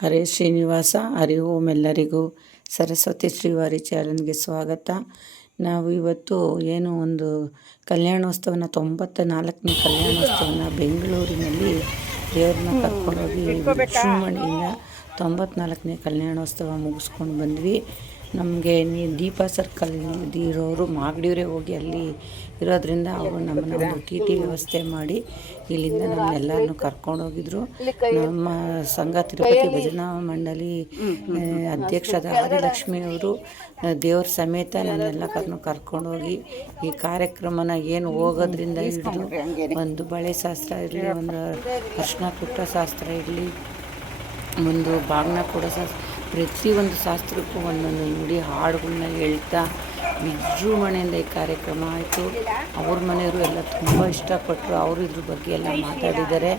ಹರೇ ಶ್ರೀನಿವಾಸ ಹರಿ ಓಂ ಎಲ್ಲರಿಗೂ ಸರಸ್ವತಿ ಶ್ರೀವಾರಿ ಚಾನಲ್ಗೆ ಸ್ವಾಗತ. ನಾವು ಇವತ್ತು ಏನು ಒಂದು ಕಲ್ಯಾಣೋತ್ಸವನ ತೊಂಬತ್ತ ನಾಲ್ಕನೇ ಕಲ್ಯಾಣೋತ್ಸವನ ಬೆಂಗಳೂರಿನಲ್ಲಿ ದೇವ್ರನ್ನ ಕರ್ಕೊಂಡೋಗಿ ವಿಜೃಂಭಣೆಯಿಂದ ತೊಂಬತ್ನಾಲ್ಕನೇ ಕಲ್ಯಾಣೋತ್ಸವ ಮುಗಿಸ್ಕೊಂಡು ಬಂದ್ವಿ. ನಮಗೆ ದೀಪ ಸರ್ಕಲ್ ಇರೋರು ಮಾಗಡಿಯವರೇ ಹೋಗಿ ಅಲ್ಲಿ ಇರೋದ್ರಿಂದ ಅವರು ನಮ್ಮನ್ನ ಒಂದು ಟಿ ಟಿ ವ್ಯವಸ್ಥೆ ಮಾಡಿ ಇಲ್ಲಿಂದ ನಮ್ಮನ್ನೆಲ್ಲರನ್ನು ಕರ್ಕೊಂಡೋಗಿದ್ರು ನಮ್ಮ ಸಂಘ ತಿರುಪತಿ ಭಜನಾ ಮಂಡಳಿ ಅಧ್ಯಕ್ಷದ ಹರಿಲಕ್ಷ್ಮಿ ಅವರು ದೇವ್ರ ಸಮೇತ ನನ್ನೆಲ್ಲ ಕರ್ನು ಕರ್ಕೊಂಡೋಗಿ ಈ ಕಾರ್ಯಕ್ರಮನ ಏನು ಹೋಗೋದ್ರಿಂದ ಹಿಡಿದು ಒಂದು ಬಳೆ ಶಾಸ್ತ್ರ ಇರಲಿ ಒಂದು ಅರ್ಶನ ಕುಟ್ಟ ಶಾಸ್ತ್ರ ಇರಲಿ ಒಂದು ಬಾಗ್ನ ಕೊಡೋ ಶಾಸ್ತ್ರ ಪ್ರತಿಯೊಂದು ಶಾಸ್ತ್ರಕ್ಕೂ ಒಂದೊಂದು ನುಡಿ ಹಾಡುಗಳನ್ನ ಹೇಳ್ತಾ ವಿಜೃಂಭಣೆಯಿಂದ ಈ ಕಾರ್ಯಕ್ರಮ ಆಯಿತು. ಅವ್ರ ಮನೆಯವರು ಎಲ್ಲ ತುಂಬ ಇಷ್ಟಪಟ್ಟರು ಅವರು ಇದ್ರ ಬಗ್ಗೆ ಎಲ್ಲ ಮಾತಾಡಿದ್ದಾರೆ.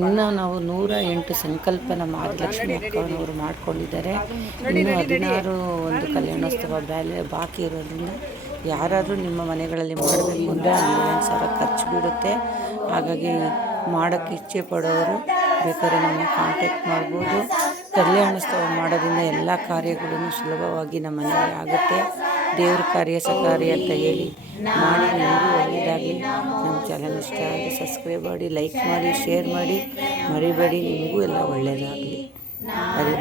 ಇನ್ನೂ ನಾವು ನೂರ ಎಂಟು ಸಂಕಲ್ಪ ನಮ್ಮ ಆದಿಲಕ್ಷ್ಮಿ ಅಕ್ಕನವರು ಮಾಡಿಕೊಂಡಿದ್ದಾರೆ. ಇನ್ನೂ ಹದಿನಾರು ಒಂದು ಕಲ್ಯಾಣೋತ್ಸವ ಬ್ಯಾಲೆ ಬಾಕಿ ಇರೋದ್ರಿಂದ ಯಾರಾದರೂ ನಿಮ್ಮ ಮನೆಗಳಲ್ಲಿ ಮಾಡಬೇಕು ಅಂದರೆ ಹನ್ನೊಂದು ಸಾವಿರ ಖರ್ಚು ಬಿಡುತ್ತೆ ಹಾಗಾಗಿ ಮಾಡೋಕ್ಕೆ ಇಚ್ಛೆ ಪಡೋರು ಬೇಕಾದ್ರೆ ನಮ್ಮನ್ನು ಕಾಂಟ್ಯಾಕ್ಟ್ ಮಾಡ್ಬೋದು. ಕಲ್ಯಾಣೋತ್ಸವ ಮಾಡೋದ್ರಿಂದ ಎಲ್ಲ ಕಾರ್ಯಗಳನ್ನು ಸುಲಭವಾಗಿ ನಮ್ಮ ಮನೆಯಲ್ಲಿ ಆಗುತ್ತೆ. ದೇವ್ರ ಕಾರ್ಯ ಸಕಾರ್ಯ ಅಂತ ಹೇಳಿ ಮಾಡಿ ನಿಮಗೂ ಒಳ್ಳೆಯದಾಗಲಿ ನಮ್ಮ ಚಾನಲ್ ಇಷ್ಟ ಆದರೆ ಸಬ್ಸ್ಕ್ರೈಬ್ ಮಾಡಿ ಲೈಕ್ ಮಾಡಿ ಶೇರ್ ಮಾಡಿ. ಮರಿಬೇಡಿ, ನಿಮಗೂ ಎಲ್ಲ ಒಳ್ಳೆಯದಾಗಲಿ ಹರಿ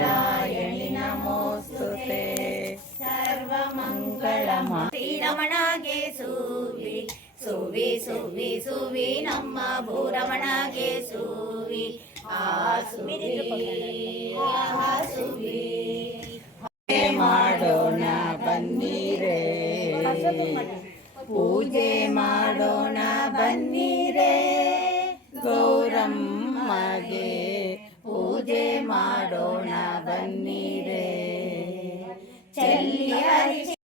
ಶ್ರೀರಮಣಗೆ ಸುವಿ ಸುವಿ ಸುವಿ, ನಮ್ಮ ಭೂರಮಣಗೆ ಸುವಿ. ಆ ಸುವಿ. ಮಾಡೋಣ ಬನ್ನಿರೇ. ಪೂಜೆ ಮಾಡೋಣ ಬನ್ನಿರೇ. ಗೌರಮ್ಮಗೆ ಪೂಜೆ ಮಾಡೋಣ ಬನ್ನಿರೇ. ಚೆಲ್ಲಿ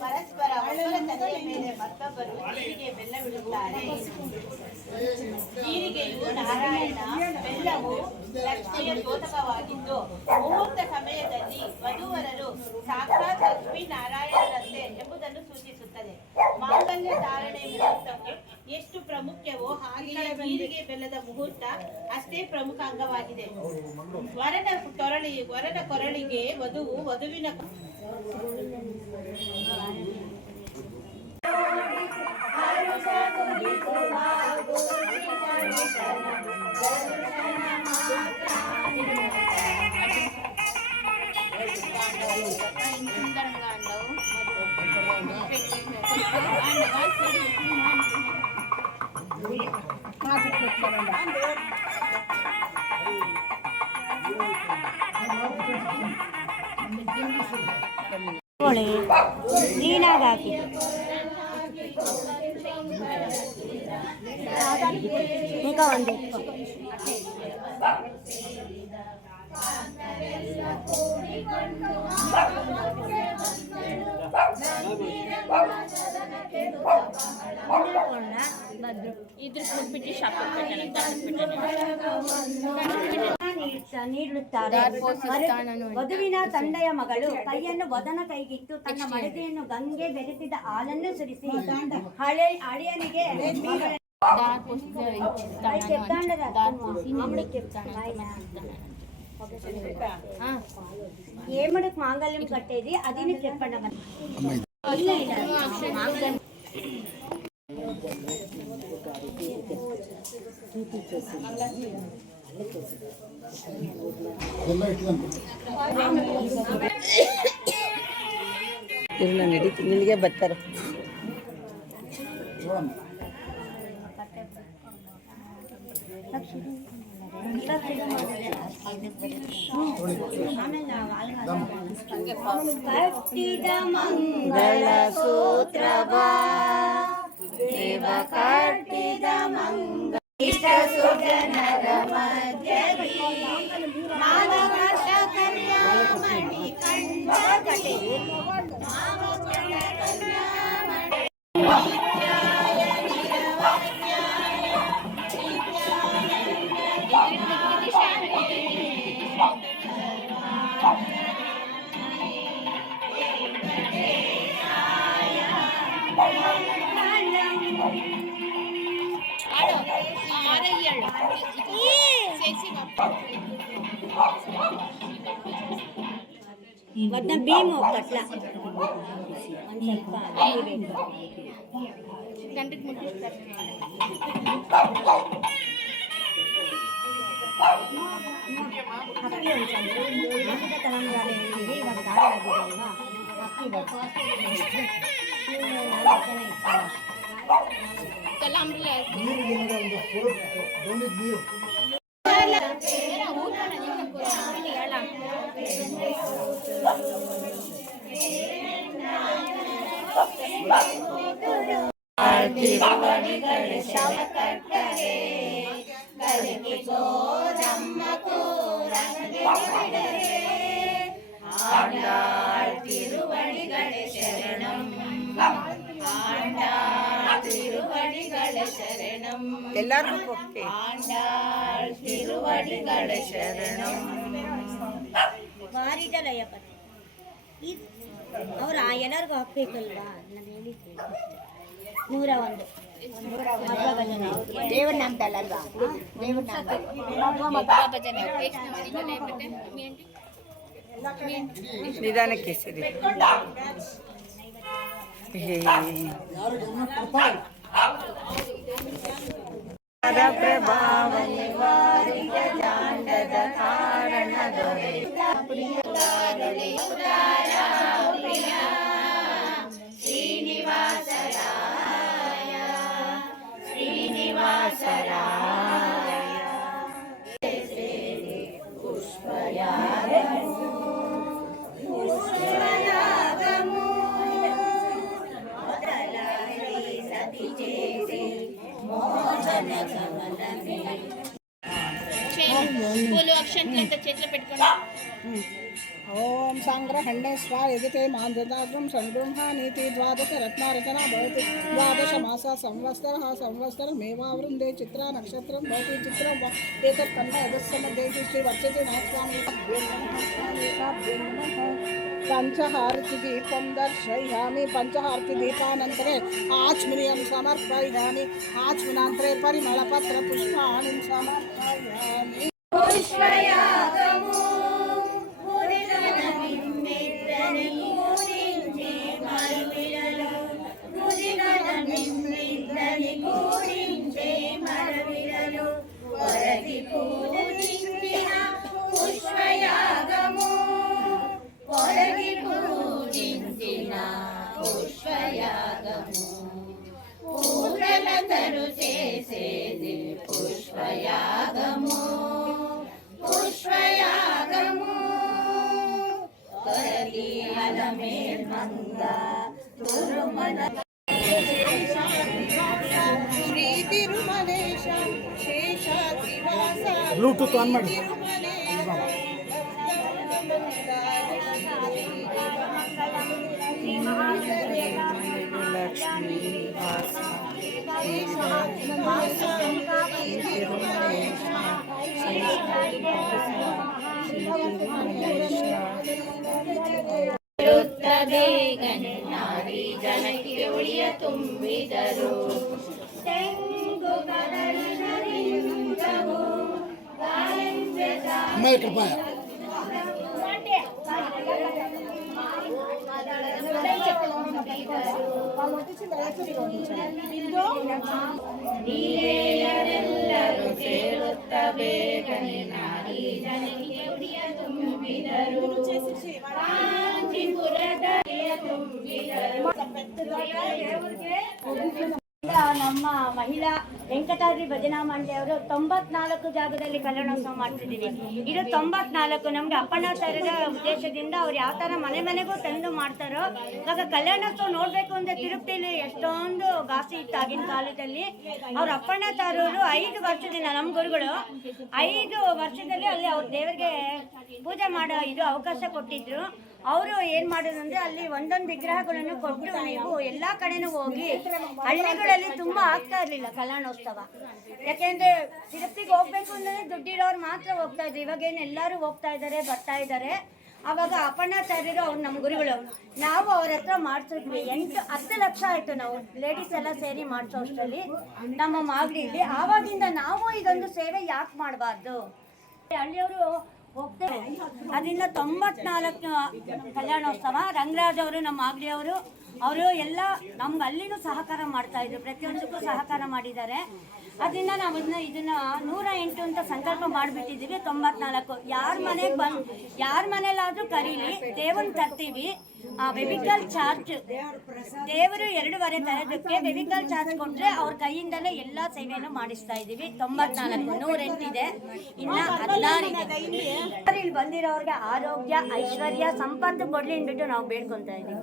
ಪರಸ್ಪರ ಒಬ್ಬರ ತಲೆಯ ಮೇಲೆ ಮತ್ತೊಬ್ಬರು ಜೀರಿಗೆ ಬೆಲ್ಲವಿಡುತ್ತಾರೆ ಜೀರಿಗೆಯು ನಾರಾಯಣ ಬೆಲ್ಲವು ಲಕ್ಷ್ಮಿಯ ದ್ಯೋತಕವಾಗಿದ್ದು ಮುಹೂರ್ತ ಸಮಯದಲ್ಲಿ ವಧುವರರು ಸಾಕ್ಷಾತ್ ಲಕ್ಷ್ಮೀ ನಾರಾಯಣರಂತೆ ಎಂಬುದನ್ನು ಸೂಚಿಸುತ್ತದೆ. ಮಾಂಗಲ್ಯ ಧಾರಣೆ ಮುಹೂರ್ತವು ಎಷ್ಟು ಪ್ರಮುಖವೋ ಹಾಗೆಯೇ ನೀರಿಗೆ ಬೆಲ್ಲದ ಮುಹೂರ್ತ ಅಷ್ಟೇ ಪ್ರಮುಖ ಅಂಗವಾಗಿದೆ. ವರನ ಕೊರಳಿ ವರನ ಕೊರಳಿಗೆ ವಧುವು ವಧುವಿನ ವಧು- ವಧುವಿನ ತಂದೆಯ ಮಗಳು ಕೈಯನ್ನು ವದನ ಕೈಗಿಟ್ಟು ತನ್ನ ಮಡದಿಯನ್ನು ಗಂಗೆ ಬೆರೆಸಿದ ಹಾಲನ್ನು ಸುರಿಸಿ ಹಳೆ ಹಳೆಯನಿಗೆ ఏమడకు మాంగళ్యం కట్టేది అది నీకు చెప్పండి అమ్మ. ಇಲ್ಲ ಇಲ್ಲ మాంగళ్యం ಇರಲ್ಲ ನಡೀತಿ ನಿನಗೆ ಬರ್ತಾರೆ ಕಟ್ಟಿದ ಮಂಗಳ ಸೂತ್ರವ ದೇವ ಕಟ್ಟಿದ ಮಂಗಳ ಇಷ್ಟ ಭೀಮು ಕಟ್ಲ ಒಂದು ಸ್ವಲ್ಪ ನೀರು ಬೇಕು. ಅಕ್ಕಿ ಒಂದು ಸ್ವಲ್ಪ. ಮಕ್ಕಳ ತಲೆಮಾರು ಹೇಳ್ತೀವಿ, ಇವಾಗ ದಾರಿ ಆಗಿದೆ ಅಲ್ವಾ? ಅಕ್ಕಿ ಬೇಕು. ಇನ್ನು ನಾಲ್ಕು ಜನ ಇರ್ತಾರೆ. ಎಲ್ಲರಿಗೂ ಓಕೆ ತಿರುವಡಿಗಳ ಶರಣಂ ವಾರಿದಲಯಪತಿ ಇದು ಅವ್ರ ಎಲ್ಲರಿಗೂ ಹಾಕ್ಬೇಕಲ್ವಾ ನಾನು ಹೇಳಿದ್ದೆ ನೂರ ಒಂದು ದೇವ್ರ ನಾಮದಲ್ಲಲ್ವಾ ದೇವ್ರ ನಿಧಾನಕ್ಕೆ ಸಿರಿ ಹೇ ಪ್ರಭಾವ ನಿವಾರಿತ ಜಾಂಡದ ಕಾರಣ ದೊರೆ పూలు అక్షంతలంతా చేతిలో పెట్టుకోండి ఓం సంగ్రహణే స్వాయజతే మాంద్రదాగ్రం సంగృహానీతి ద్వాదశ రత్నారచన భవతి. ద్వాదశ మాస సంవత్సర సంవత్సరమేవావృందే చిత్ర నక్షత్రం భవతి చిత్రం వ- ఏతత్ కన్న యదస్సమదేవి శ్రీ వర్షతి నాస్వామి పంచహారతి దీపం దర్శయామి. పంచహారతి దీపానంతరే ఆచ్మనీయం సమర్పయామి. ఆచ్మనాంతరే పరిమళపత్ర పుష్పాణి సమర్పయామి. ಬ್ಲೂಟೂತ್ ಆನ್ ಮಾಡಿ ಲಕ್ಷ್ಮೀ ವಾಸ ತಿರುಮಲೇಶ అమ్మాయి ఇక్కడ పోయా పెద్దగా ನಮ್ಮ ಮಹಿಳಾ ವೆಂಕಟಾದ್ರಿ ಭಜನಾ ಮಂಡಳಿಯವರು ತೊಂಬತ್ನಾಲ್ಕು ಜಾಗದಲ್ಲಿ ಕಲ್ಯಾಣೋತ್ಸವ ಮಾಡ್ತಿದ್ದೀವಿ. ಇದು ತೊಂಬತ್ನಾಲ್ಕು ನಮ್ಗೆ ಸರದ ಉದ್ದೇಶದಿಂದ ಅವ್ರು ಯಾವ ತರ ಮನೆ ಮನೆಗೂ ತಂದು ಮಾಡ್ತಾರೋ, ಇವಾಗ ಕಲ್ಯಾಣೋತ್ಸವ ನೋಡ್ಬೇಕು ಅಂದ್ರೆ ತಿರುಪತಿಲಿ ಎಷ್ಟೊಂದು ಗಾಸಿ ಇತ್ತು ಆಗಿನ ಕಾಲದಲ್ಲಿ. ಅವ್ರ ಅಪ್ಪಣ್ಣಾಚಾರ್ಯರು ಐದು ವರ್ಷದಿಂದ ನಮ್ಮ ಗುರುಗಳು ಐದು ವರ್ಷದಲ್ಲಿ ಅಲ್ಲಿ ಅವ್ರ ದೇವರಿಗೆ ಪೂಜೆ ಮಾಡೋ ಇದು ಅವಕಾಶ ಕೊಟ್ಟಿದ್ರು. ಅವರು ಏನ್ ಮಾಡೋದಂದ್ರೆ ಅಲ್ಲಿ ಒಂದೊಂದು ವಿಗ್ರಹಗಳನ್ನು ಕೊಟ್ಟು ನೀವು ಎಲ್ಲಾ ಕಡೆನೂ ಹೋಗಿ ಹಳ್ಳಿಗಳಲ್ಲಿ ತುಂಬಾ ಆಗ್ತಾ ಇರ್ಲಿಲ್ಲ ಕಲ್ಯಾಣೋತ್ಸವ. ಯಾಕೆಂದ್ರೆ ತಿರುಪತಿಗೆ ಹೋಗ್ಬೇಕು ಅಂದ್ರೆ ದುಡ್ಡಿರೋರು ಮಾತ್ರ ಹೋಗ್ತಾ ಇದ್ರು. ಇವಾಗ ಏನ್ ಎಲ್ಲರೂ ಹೋಗ್ತಾ ಇದ್ದಾರೆ ಬರ್ತಾ ಇದ್ದಾರೆ ಅವಾಗ ಅಪರ್ಣಾಚಾರ್ಯರು ಅವ್ರು ನಮ್ಮ ಗುರುಗಳು. ನಾವು ಅವ್ರ ಹತ್ರ ಮಾಡ್ಸಿದ್ವಿ ಎಂಟು, ಹತ್ತು ಲಕ್ಷ ಆಯಿತು ನಾವು ಲೇಡೀಸ್ ಎಲ್ಲ ಸೇರಿ ಮಾಡಿಸೋ ಅಷ್ಟರಲ್ಲಿ ನಮ್ಮ ಮಾಗಡಿಯಲ್ಲಿ ಆವಾಗಿಂದ ನಾವು ಇದೊಂದು ಸೇವೆ ಯಾಕೆ ಮಾಡಬಾರ್ದು? ಹಳ್ಳಿಯವರು ಹೋಗ್ತಾರೆ ಅದರಿಂದ ತೊಂಬತ್ನಾಲ್ಕು ಕಲ್ಯಾಣೋತ್ಸವ ರಂಗರಾಜ್ ಅವರು ನಮ್ಮ ಮಾಗಡಿಯವರು ಅವರು ಎಲ್ಲ ನಮ್ಗೆ ಅಲ್ಲಿನೂ ಸಹಕಾರ ಮಾಡ್ತಾ ಇದ್ರು, ಪ್ರತಿಯೊಂದಕ್ಕೂ ಸಹಕಾರ ಮಾಡಿದ್ದಾರೆ. ಅದರಿಂದ ನಾವು ಇದನ್ನ ಇದನ್ನ ನೂರ ಎಂಟು ಅಂತ ಸಂಕಲ್ಪ ಮಾಡಿಬಿಟ್ಟಿದ್ದೀವಿ, ತೊಂಬತ್ನಾಲ್ಕು. ಯಾರ ಮನೆಗೆ ಬಂದು, ಯಾರ ಮನೇಲಾದರೂ ಕರೀಲಿ, ದೇವನ್ ತರ್ತೀವಿ. ವೆಹಿಕಲ್ ಚಾರ್ಜ್ ದೇವರು ಎರಡೂವರೆ ತರದಕ್ಕೆ ವೆಹಿಕಲ್ ಚಾರ್ಜ್ ಕೊಟ್ಟರೆ ಅವ್ರ ಕೈಯಿಂದಲೇ ಎಲ್ಲ ಸೇವೆಯನ್ನು ಮಾಡಿಸ್ತಾ ಇದ್ದೀವಿ. ತೊಂಬತ್ನಾಲ್ಕು ನೂರೆಂಟಿದೆ ಇನ್ನ ಹದಿನಾರು. ಇಲ್ಲಿ ಬಂದಿರೋರಿಗೆ ಆರೋಗ್ಯ, ಐಶ್ವರ್ಯ, ಸಂಪತ್ತು ಕೊಡ್ಲಿ ಅಂದ್ಬಿಟ್ಟು ನಾವು ಬೇಡ್ಕೊತಾ ಇದ್ದೀವಿ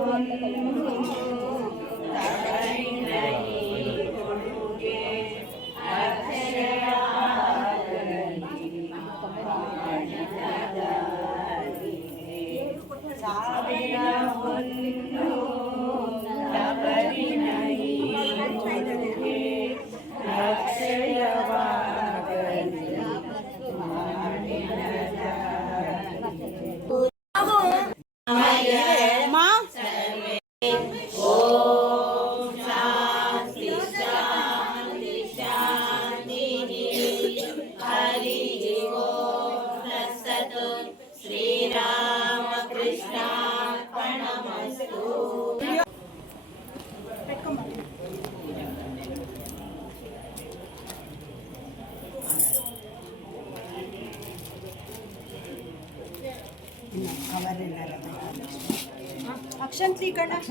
अक्षंत इकडनं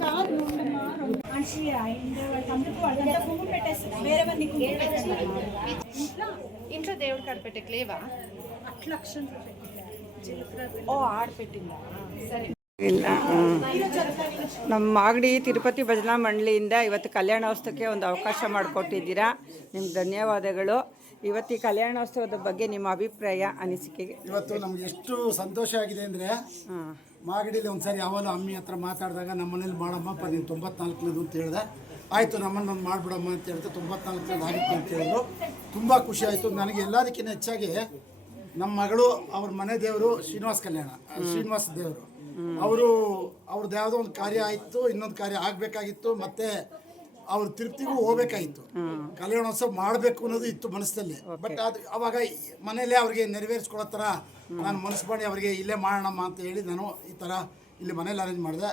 కాదు మనిషి ఇంట్లో ఇంట్లో దేవుడు కడపెట్టేకి అట్లా ఓ ఆడ పెట్టిందా? సరే. ಇಲ್ಲ. ನಮ್ಮ ಮಾಗಡಿ ತಿರುಪತಿ ಭಜನಾ ಮಂಡಳಿಯಿಂದ ಇವತ್ತು ಕಲ್ಯಾಣೋತ್ಸವಕ್ಕೆ ಒಂದು ಅವಕಾಶ ಮಾಡಿಕೊಟ್ಟಿದ್ದೀರಾ. ನಿಮ್ಗೆ ಧನ್ಯವಾದಗಳು. ಇವತ್ತು ಈ ಕಲ್ಯಾಣೋತ್ಸವದ ಬಗ್ಗೆ ನಿಮ್ಮ ಅಭಿಪ್ರಾಯ ಅನಿಸಿಕೆಗೆ ಇವತ್ತು ನಮ್ಗೆ ಎಷ್ಟು ಸಂತೋಷ ಆಗಿದೆ ಅಂದರೆ ಮಾಗಡಿಲಿ ಒಂದ್ಸರಿ ಯಾವಾಗಲೂ ಅಮ್ಮಿ ಹತ್ರ ಮಾತಾಡಿದಾಗ ನಮ್ಮ ಮನೇಲಿ ಮಾಡಮ್ಮಪ್ಪ ನೀನು ತೊಂಬತ್ನಾಲ್ಕನೇದು ಅಂತ ಹೇಳಿದೆ. ಆಯಿತು ನಮ್ಮನ್ನು ಒಂದು ಮಾಡಿಬಿಡಮ್ಮ ಅಂತ ಹೇಳಿದ್ರೆ ತೊಂಬತ್ನಾಲ್ಕನೇದು ಆಗುತ್ತೆ ಅಂತ ಹೇಳಿದ್ರು. ತುಂಬ ಖುಷಿ ಆಯಿತು. ನನಗೆ ಎಲ್ಲದಕ್ಕಿಂತ ಹೆಚ್ಚಾಗಿ ನಮ್ಮ ಮಗಳು ಅವ್ರ ಮನೆ ದೇವರು ಶ್ರೀನಿವಾಸ್ ಕಲ್ಯಾಣ ಶ್ರೀನಿವಾಸ ದೇವರು. ಅವರು ಅವ್ರದ್ದು ಯಾವುದೋ ಒಂದು ಕಾರ್ಯ ಆಯಿತು ಇನ್ನೊಂದು ಕಾರ್ಯ ಆಗಬೇಕಾಗಿತ್ತು ಮತ್ತೆ ಅವ್ರು ತಿರುಪ್ತಿಗೂ ಹೋಗ್ಬೇಕಾಗಿತ್ತು. ಕಲ್ಯಾಣೋತ್ಸವ ಮಾಡಬೇಕು ಅನ್ನೋದು ಇತ್ತು ಮನಸ್ಸಲ್ಲಿ. ಬಟ್ ಅದು ಅವಾಗ ಮನೆಯಲ್ಲೇ ಅವ್ರಿಗೆ ನೆರವೇರಿಸ್ಕೊಳ್ಳೋ ಥರ ನಾನು ಮನಸ್ಸು ಮಾಡಿ ಅವರಿಗೆ ಇಲ್ಲೇ ಮಾಡೋಣಮ್ಮ ಅಂತ ಹೇಳಿ ನಾನು ಈ ಥರ ಇಲ್ಲಿ ಮನೇಲಿ ಅರೇಂಜ್ ಮಾಡಿದೆ.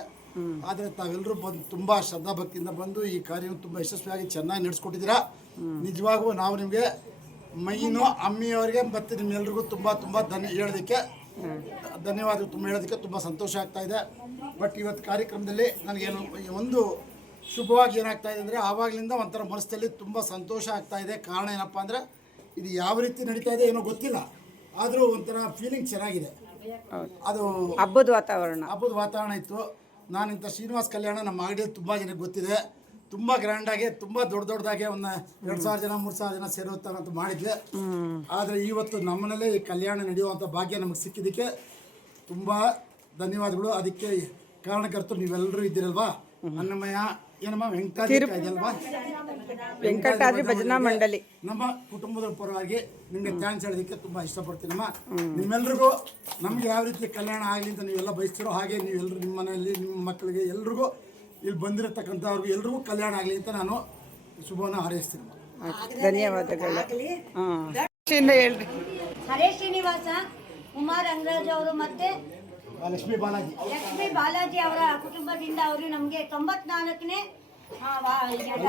ಆದರೆ ತಾವೆಲ್ಲರೂ ಬಂದು ತುಂಬ ಶ್ರದ್ಧಾಭಕ್ತಿಯಿಂದ ಬಂದು ಈ ಕಾರ್ಯವನ್ನು ತುಂಬ ಯಶಸ್ವಿಯಾಗಿ ಚೆನ್ನಾಗಿ ನಡೆಸ್ಕೊಟ್ಟಿದ್ದೀರಾ. ನಿಜವಾಗೂ ನಾವು ನಿಮಗೆ ಮೈನು ಅಮ್ಮಿಯವರಿಗೆ ಮತ್ತು ನಿಮ್ಮೆಲ್ರಿಗೂ ತುಂಬ ತುಂಬ ಧನ್ಯ ಹೇಳೋದಕ್ಕೆ ಧನ್ಯವಾದ ತುಂಬ ಹೇಳೋದಕ್ಕೆ ತುಂಬ ಸಂತೋಷ ಆಗ್ತಾ ಇದೆ. ಬಟ್ ಇವತ್ತು ಕಾರ್ಯಕ್ರಮದಲ್ಲಿ ನನಗೇನು ಒಂದು ಶುಭವಾಗಿ ಏನಾಗ್ತಾ ಇದೆ ಅಂದರೆ ಆವಾಗಲಿಂದ ಒಂಥರ ಮನಸ್ಸಲ್ಲಿ ತುಂಬ ಸಂತೋಷ ಆಗ್ತಾ ಇದೆ. ಕಾರಣ ಏನಪ್ಪ ಅಂದರೆ ಇದು ಯಾವ ರೀತಿ ನಡೀತಾ ಇದೆ ಏನೋ ಗೊತ್ತಿಲ್ಲ. ಆದರೂ ಒಂಥರ ಫೀಲಿಂಗ್ ಚೆನ್ನಾಗಿದೆ. ಅದು ಹಬ್ಬದ ವಾತಾವರಣ. ಹಬ್ಬದ ವಾತಾವರಣ ಇತ್ತು. ನಾನು ಶ್ರೀನಿವಾಸ್ ಶ್ರೀನಿವಾಸ ಕಲ್ಯಾಣ ನಮ್ಮ ಅಂಗಡಿಯಲ್ಲಿ ತುಂಬ ಜನಕ್ಕೆ ಗೊತ್ತಿದೆ. ತುಂಬ ಗ್ರ್ಯಾಂಡಾಗಿ ತುಂಬ ದೊಡ್ಡ ದೊಡ್ಡದಾಗಿ ಒಂದು ಎರಡು ಸಾವಿರ ಜನ ಮೂರು ಸಾವಿರ ಜನ ಸೇರೋ ಥರ ಅಂತ ಮಾಡಿದ್ವಿ. ಆದ್ರೆ ಇವತ್ತು ನಮ್ಮನೇಲೆ ಈ ಕಲ್ಯಾಣ ನಡೆಯುವಂಥ ಭಾಗ್ಯ ನಮಗೆ ಸಿಕ್ಕಿದ್ದಕ್ಕೆ ತುಂಬ ಧನ್ಯವಾದಗಳು. ಅದಕ್ಕೆ ಕಾರಣಕರ್ತರು ನೀವೆಲ್ಲರೂ ಇದ್ದೀರಲ್ವಾ? ಅನ್ನಮಯ ಏನಮ್ಮ ವೆಂಕಟಾದ್ರಿ ಇದೆಯಲ್ವಾ? ವೆಂಕಟಾದ್ರಿ ಭಜನಾ ಮಂಡಳಿ. ನಮ್ಮ ಕುಟುಂಬದ ಪರವಾಗಿ ನಿಮಗೆ ಥ್ಯಾಂಕ್ಸ್ ಹೇಳೋದಕ್ಕೆ ತುಂಬ ಇಷ್ಟಪಡ್ತೀನಮ್ಮ ನಿಮ್ಮೆಲ್ರಿಗೂ ನಮ್ಗೆ ಯಾವ ರೀತಿ ಕಲ್ಯಾಣ ಆಗಲಿ ಅಂತ ನೀವೆಲ್ಲ ಬಯಸ್ತಿರೋ ಹಾಗೆ ನೀವೆಲ್ಲರೂ ನಿಮ್ಮ ಮನೆಯಲ್ಲಿ ನಿಮ್ಮ ಮಕ್ಕಳಿಗೆ ಎಲ್ರಿಗೂ ಇಲ್ಲಿ ಬಂದಿರತಕ್ಕಂಥವ್ರಿಗೆ ಎಲ್ರಿಗೂ ಕಲ್ಯಾಣ ಆಗಲಿ ಅಂತ ನಾನು ಶುಭವನ್ನು ಹಾರೈಸ್ತೀನಿ. ಧನ್ಯವಾದಗಳು. ಹೇಳ್ರಿ. ಹರೇ ಶ್ರೀನಿವಾಸ ಕುಮಾರ್ ಅಂಗರಾಜ್ ಅವರು ಮತ್ತೆ ಲಕ್ಷ್ಮಿ ಬಾಲಾಜಿ. ಲಕ್ಷ್ಮೀ ಬಾಲಾಜಿ ಅವರ ಕುಟುಂಬದಿಂದ ಅವರು ನಮಗೆ ತೊಂಬತ್ನಾಲ್ಕನೇ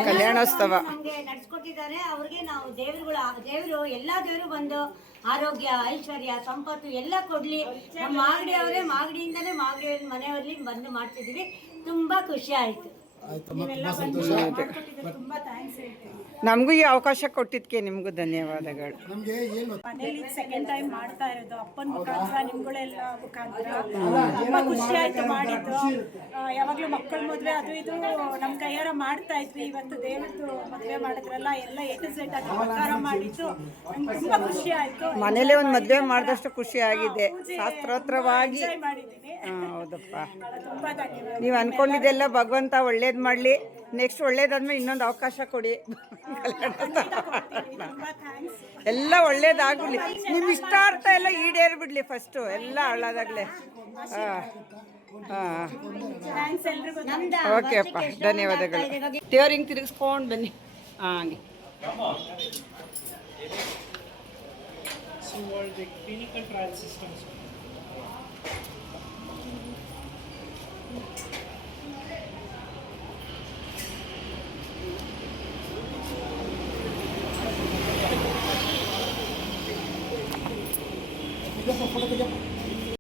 ಕಲ್ಯಾಣೋತ್ಸವ. ನಮಗೆ ನಡೆಸ್ಕೊಟ್ಟಿದ್ದಾರೆ. ಅವ್ರಿಗೆ ನಾವು ದೇವರುಗಳು ದೇವರು ಎಲ್ಲ ದೇವರು ಬಂದು ಆರೋಗ್ಯ ಐಶ್ವರ್ಯ ಸಂಪತ್ತು ಎಲ್ಲ ಕೊಡ್ಲಿ. ಮಾಗಡಿ ಅವರೇ ಮಾಗಡಿಯಿಂದಲೇ ಮಾಗಡಿ ಮನೆಯವರಲ್ಲಿ ಬಂದು ಮಾಡ್ತಿದ್ದೀವಿ. ತುಂಬಾ ಖುಷಿ ಆಯ್ತು. ಆಯ್ತಮ್ಮ ತುಂಬ ಸಂತೋಷ. ತುಂಬಾ ಥ್ಯಾಂಕ್ಸ್ ಹೇಳ್ತೀನಿ. ನಮಗೂ ಈ ಅವಕಾಶ ಕೊಟ್ಟಿದ್ದಕ್ಕೆ ನಿಮಗೂ ಧನ್ಯವಾದಗಳು. ನಮಗೆ ಏನು ಮನೇಲಿ ಸೆಕೆಂಡ್ ಟೈಮ್ ಮಾಡ್ತಾ ಇರೋದು. ಅಪ್ಪನ ಮುಖಾಂತರ ನಿಮ್ಗಳೆಲ್ಲ ಮುಖಾಂತರ ತುಂಬಾ ಖುಷಿ ಆಯ್ತು ಮಾಡಿದ್ದು. ಯಾವಾಗಲೂ ಮಕ್ಕಳ ಮದ್ವೆ ಅದು ಇದು ನಮ್ಮ ಕೈಯಾರ ಮಾಡ್ತಾ ಇದ್ವಿ. ಇವತ್ತು ದೇವ್ರದ್ದು ಮದ್ವೆ ಮಾಡಿದ್ರಲ್ಲ ಎಲ್ಲ ಎ ಟು ಝೆಡ್ ಅದ್ರ ಪ್ರಕಾರ ಮಾಡಿದ್ದು. ನಂಗೆ ತುಂಬಾ ಖುಷಿ ಆಯ್ತು. ಮನೇಲೆ ಒಂದು ಮದುವೆ ಮಾಡಿದಷ್ಟು ಖುಷಿ ಆಗಿದೆ. ಶಾಸ್ತ್ರೋತ್ರವಾಗಿ. ಹೌದಪ್ಪ. ನೀವು ಅನ್ಕೊಂಡಿದ್ದೆಲ್ಲ ಭಗವಂತ ಒಳ್ಳೇದು ಮಾಡಲಿ. ನೆಕ್ಸ್ಟ್ ಒಳ್ಳೇದಾದ್ಮೇಲೆ ಇನ್ನೊಂದು ಅವಕಾಶ ಕೊಡಿ. ಎಲ್ಲ ಒಳ್ಳೇದಾಗಲಿ. ನಿಮ್ಮ ಇಷ್ಟಾರ್ಥ ಎಲ್ಲ ಈಡೇರ್ಬಿಡ್ಲಿ ಫಸ್ಟು ಎಲ್ಲ ಒಳ್ಳೇದಾಗಲಿ. ಹಾಂ. ಓಕೆ ಅಪ್ಪ. ಧನ್ಯವಾದಗಳು. ದೇವ್ರ ತಿರುಗಿಸ್ಕೊಂಡು ಬನ್ನಿ. ಹಂಗೆ. So,